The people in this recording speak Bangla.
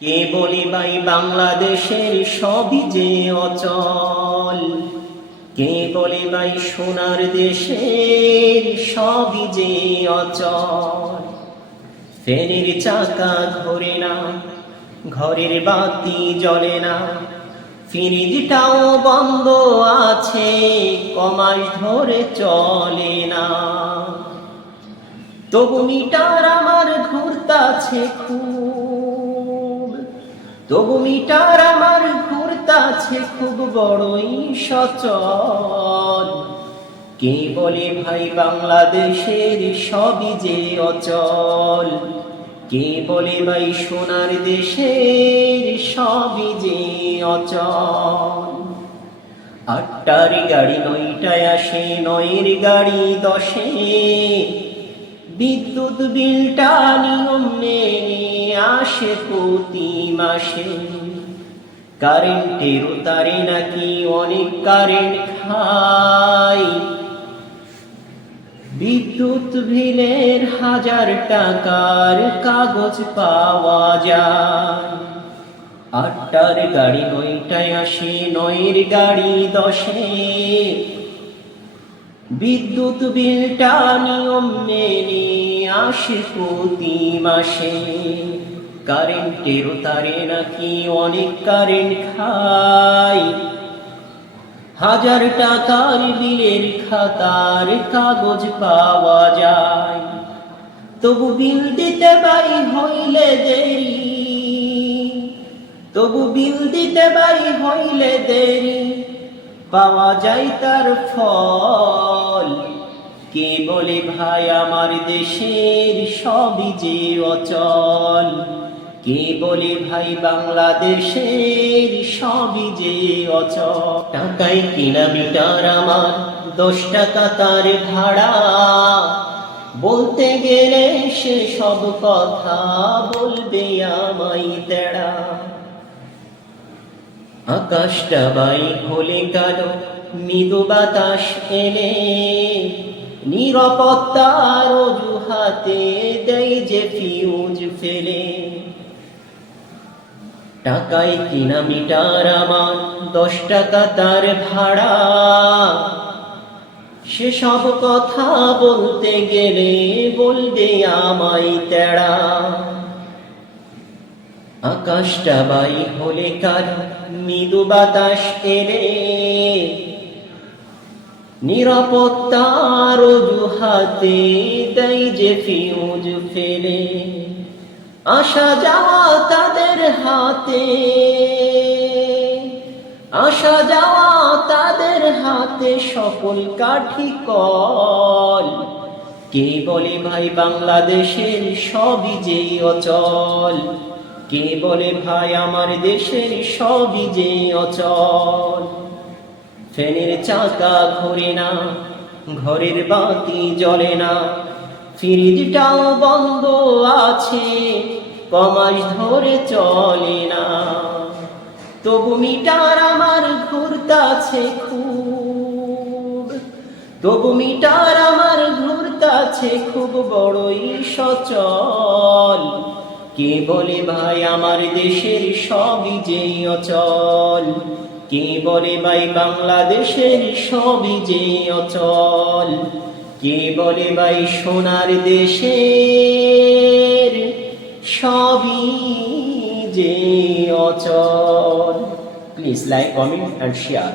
কে বলে ভাই বাংলাদেশের সবই যে অচল, কে বলে ভাই সোনার দেশের সবই যে অচল। ফেরির চাকা ঘোরে না, ঘরের বাতি জ্বলে না, ফ্রিজটাও বন্ধ আছে, কমাস ধরে চলে না। তবু মিটার আমার ঘুরতাছে খুব, তবু মিটার আমার ঘুরতাছে খুব বড়ই সচল। কে বলে ভাই বাংলাদেশের সবই যে অচল, কে বলে ভাই সোনার দেশের সবই যে অচল। ৮টার গাড়ি ৯টায় আসে, ৯এর গাড়ি 10-এ, বিদ্যুৎ বিলটা নিয়ম মেনে আসে প্রতি মাসে। কারেন্টের তারে নাকি অনেক কারেন্ট খায়, বিদ্যুৎ বিলের 1000 টাকার কাগজ পাওয়া যায়। ৮টার গাড়ি ৯টায় আসে, ৯এর গাড়ি 10-এ, বিদ্যুৎ বিলটা নিয়ম মেনে আসে প্রতি মাসে। কারেন্টের তারে নাকি অনেক কারেন্ট খায়, 1000 টাকার বিলের খাতার কাগজ পাওয়া যায়। তবু বিল দিতে ভাই হইলে দেরি, তবু বিল দিতে ভাই হইলে দেরি, পাওয়া যায় তার ফল। কে বলে ভাই আমার দেশের সবই যে অচল, কে বলে ভাই বাংলাদেশের সবই যে অচল। টাকায় কিনা মিটার আমার, 10 টাকা তার ভাড়া, বলতে গেলে সে সব কথা বলবে আমায় তেড়া। আকাশটা বাই হলে কালো, মৃদু বাতাস এলে, নিরাপত্তার অজুহাতে দেয় যে ফিউজ ফেলে। টাকায় কিনা মিটার আমার, 10 টাকা তার ভাড়া, সে সব কথা বলতে গেলে বলবে আমায় তেড়া। আকাশটা বাই হলে কালো, মৃদু বাতাস এলে, নিরাপত্তার অজুহাতে দেয় যে ফিউজ ফেলে। আসা যাওয়া তাদের হাতে, আসা যাওয়া তাদের হাতে, সকল কাঠি কল। কে বলে ভাই বাংলাদেশের সবই যে অচল, কে বলে ভাই আমার দেশের সবই যে অচল। ফ্যানের চাকা ঘোরে না, ঘরের বাতি জ্বলে না, ফ্রিজটাও বন্ধ আছে, কমাস ধরে চলে না। তবু মিটার আমার ঘুরতাছে খুব, তবু মিটার আমার ঘুরতাছে খুব বড়ই সচল। কে বলে ভাই আমার দেশের সবই যে অচল, কে বলে ভাই বাংলাদেশের সবই যে অচল, কে বলে ভাই সোনার দেশের সবই যে অচল। Please like, comment and share.